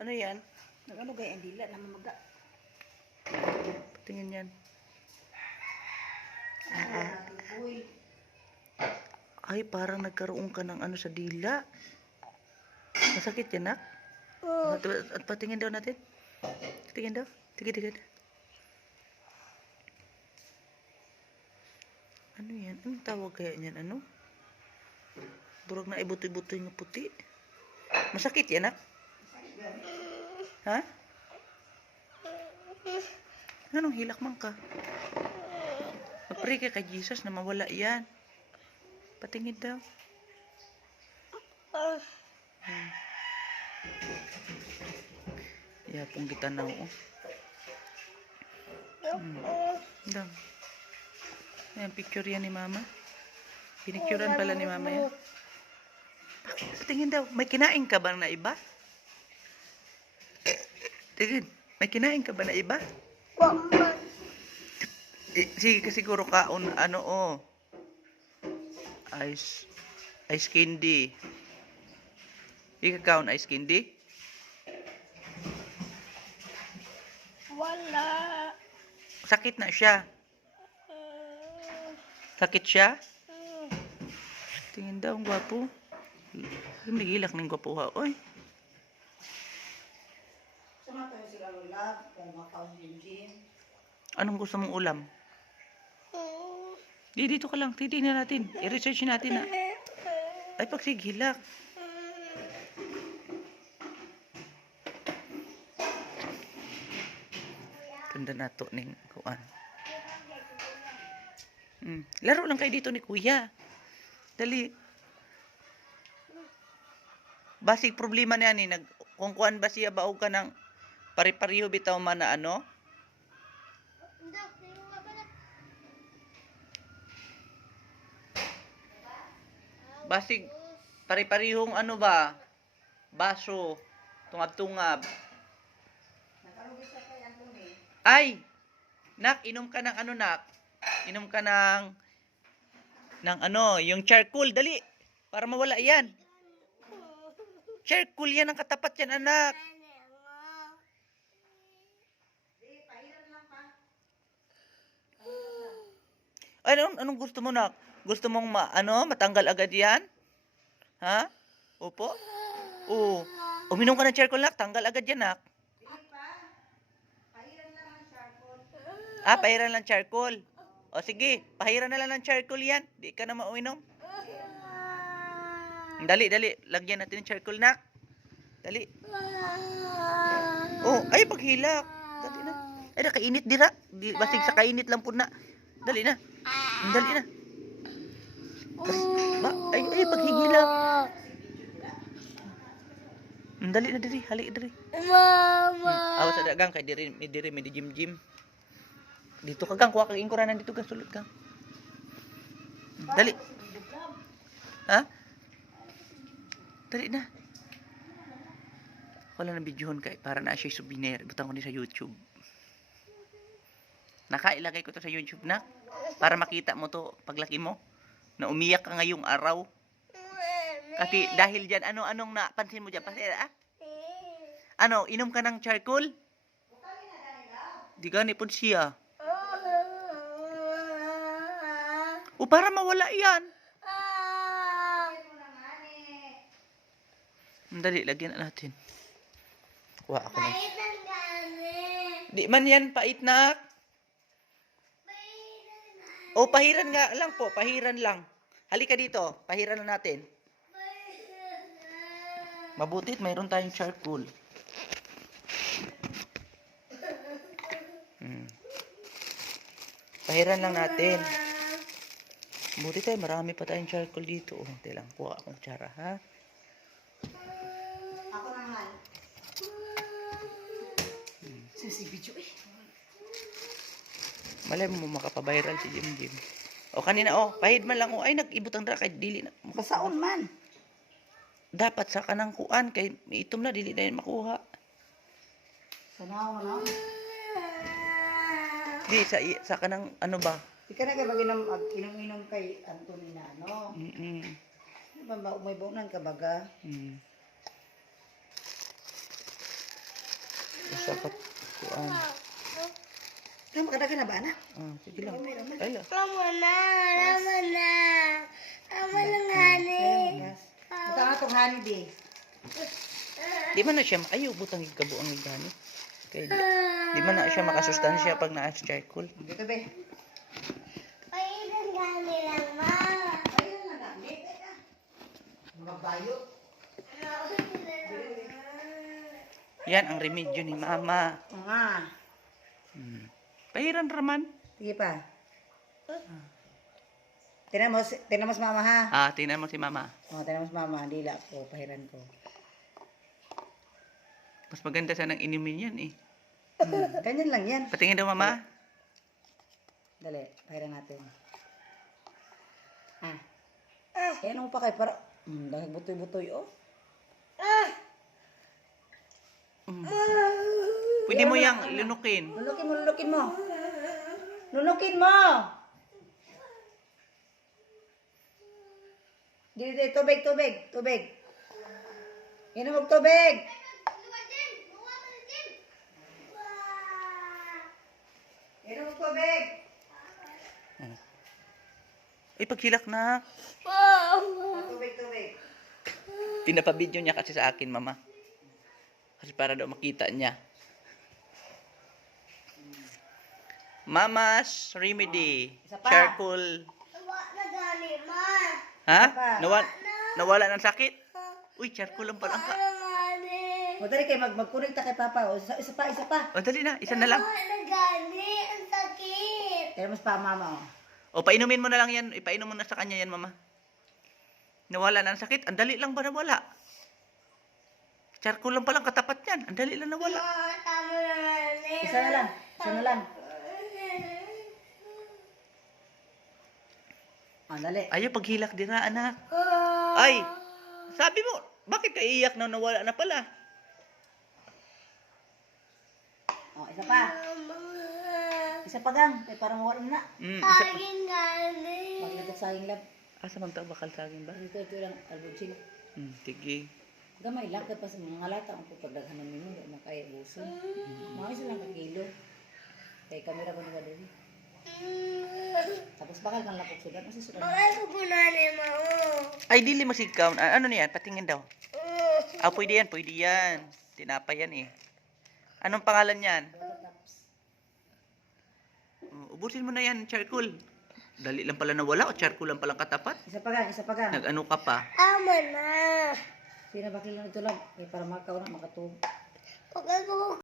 Ano yan? Nagano gaya ang dila na mamaga. Tingin yan. Uy. Ay, parang nagkaroon ka ng ano sa dila. Masakit yan, nak? At, at patingin daw natin. Tingin daw. Tingin, tingin. Ano yan? Anong tawag kaya niyan? Ano? Burag na ibutoy-butoy nga puti. Masakit yan, nak? Ha? Anong hilak man ka? Magpray ka kay Jesus na mawala yan. Patingin daw. Hmm. Yapong kita na oh. Hmm. Daw. Ayan, picture yan ni mama. Pinicturean pala ni mama yan. Sa tingin daw, may kinain ka ba na iba? Tingin, may kinain ka ba na iba? Eh, sige siguro kaon, ano oh. Ice, ice candy. Ika kaon ice candy? Wala. Sakit na siya. Sakit siya? Tingin daw, ang gwapo. Hindi gilak ng gwapo ha. Oy, Sila lula. Kung makaon din anong gusto mong ulam? Di, dito ka lang. Titignan natin. I-research natin na. Ay, pag sige, hilak. Tanda na to ning kuan. Hmm. Laro lang kayo dito ni kuya. Dali. Basig problema niya ni nag kung kuan ba siya baog ka ng pare-pareho bitaw man na ano? Basig pare-parehong ano ba? Baso, tungab-tungab. Ay! Nak, inom ka ng ano, nak? Inom ka ng ng ano, yung charcoal, dali. Para mawala yan. Charcoal yan ang katapat yan, anak. Ay, anong, gusto mo, nak? Gusto mong ma, ano, matanggal agad yan? Ha? Opo? Oo. Uminom ka ng charcoal, nak. Tanggal agad yan, nak. Ah, pahiran lang charcoal. O sige, pahiran na lang ng charcoal yan. Di ka na mauminom. Dali, dali. Lagyan natin ng charcoal, nak. Dali. Oh, ay, paghilak. Dali na. Ay, nakainit dira. Di, basig sa kainit lang po na. Dali na. Dali na. Ba, ay, ay, paghihilak. Dali na, dali. Hali, dali. Mama. Hmm. Awas sa dagang kay diri mi diri mi di gym gym. Dito ka gang kuha kag ingkuranan dito gang sulod gang. Dali. Ha? Dali na. Ako lang ng videohon kay para na siya souvenir. Butang ko ni sa YouTube. Nakailagay ko to sa YouTube na para makita mo to paglaki mo na umiyak ka ngayong araw. Kasi dahil diyan ano anong napansin mo diyan? Kasi ah, ano, inom ka ng charcoal? Di gani po siya. O para mawala yan. Dali, lagyan na natin. Kuha ako ng... Di man yan, pait na. O, pahiran nga lang po, pahiran lang. Halika dito, pahiran na natin. Mabutit, mayroon tayong charcoal. Hmm. Pahiran lang natin. Buti tayo, marami pa tayong charcoal dito. Oh, lang, kuha akong tsara, ha? Ako naman. Sisi video eh. Malay mo makapabiral si Jim Jim. O kanina, oh, pahid man lang, oh, ay, nag-ibot ang dra, kahit dili na. Basaon man. Dapat sa kanang kuan, kay itom na, dili na yan makuha. Sanaw na. Di, sa, sa kanang, ano ba? Di ka na kay baginam ag inom-inom kay Anthony na ano. Mm-mm. Di ba ba umay buunan ka baga? Mm. sa kat kuan. Tama ka na ba, anak? Ah, sige lang. Ay, ah. Lama na, lama na. Lama na nga ni. Buta nga itong honey, di. Di man na siya, ayaw butang igkabo ang gani. Kaya di, di man na siya makasustansya pag naa sa charcoal. Dito, be. Na. Yan ang remedyo ni mama. Nga. Hmm. Pahiran raman. Sige pa. Tinan mo, si- tinan mo si mama ha. Ah, tingnan mo si mama. O, tinan mo si mama. Dila ko, pahiran ko. Mas maganda sanang inumin yan eh. Hmm. Ganyan lang yan. Patingin daw mama. Dali, pahiran natin. Ah. Ah. Eh, ano mo pa kayo? Para, hmm, dahil butoy-butoy, oh. Mm. Pwede mo yang lunukin. Lunukin mo, lunukin mo. Lunukin mo! Dito, dito, tubig, tubig, tubig. Inom mo tubig. Inom mo tubig. Ay, pagsilak na. Tubig, tubig. Pinapabidyo niya kasi sa akin, mama. Kasi para daw makita niya. Mama's Remedy. Isa pa. Charcoal. Tawa na gani, ma. Ha? Isa pa. Nawala, nawala ng sakit? Uy, charcoal lang pala ang ka. O, dali kayo, mag magkurekta kay Papa. O, isa, isa pa, isa pa. O, dali na. Isa na lang. Tawa na gani. Ang sakit. Mo sa pa, mama, o. O, painumin mo na lang yan. Ipainom mo na sa kanya yan, mama. Nawala na ang sakit. Ang dali lang ba nawala? Charcoal lang palang katapat yan. Ang dali lang nawala. Ma, tama na ni. Isa na lang, isa na lang. O, dali. Ayaw paghilak dira, anak. Ah. Ay! Sabi mo, bakit ka iiyak na nawala na pala? O, isa pa. Isa pa gang. Kaya parang wala na. Mm, isa pa. Agin gani. Maglagot sa aking lab. Asa man ta bakal sa akin ba? Dito, ito lang, albuchil. Hmm, tige. Gamay lang, kaya pa sa mga lata, ang pagdaghanan di na kaya buso. Mga isa lang kagilo. Kaya kamera ko nila doon. Tapos bakal kang lapok sudan, kasi sudan. Bakit ko gunani, ma? Oh. Ay, dili masigkaw. Ah, Ano niyan? Patingin daw. Oh. Ah, pwede yan, pwede yan. Tinapay yan eh. Anong pangalan niyan? Oh, ubusin mo na yan, charcoal. Dali lang pala nawala o charcoal lang palang katapat? Isa pa gang, isa pa gang. Nag-ano ka pa? Tama na. Sino bakil lang ito lang, eh, para makaw na. Bakit ko